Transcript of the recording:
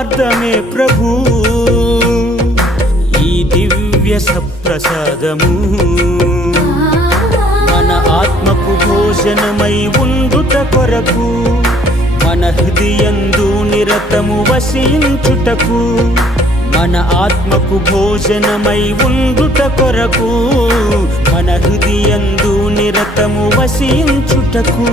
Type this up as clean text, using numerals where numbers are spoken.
పరమార్థమే ప్రభు ఈ దివ్య సప్రసాదము మన ఆత్మకు భోజనమై ఉండుట కొరకు మన హృదయందు నిరతము వసించుటకు మన ఆత్మకు భోజనమై ఉండుట కొరకు మన హృదయందు నిరతము వసించుటకు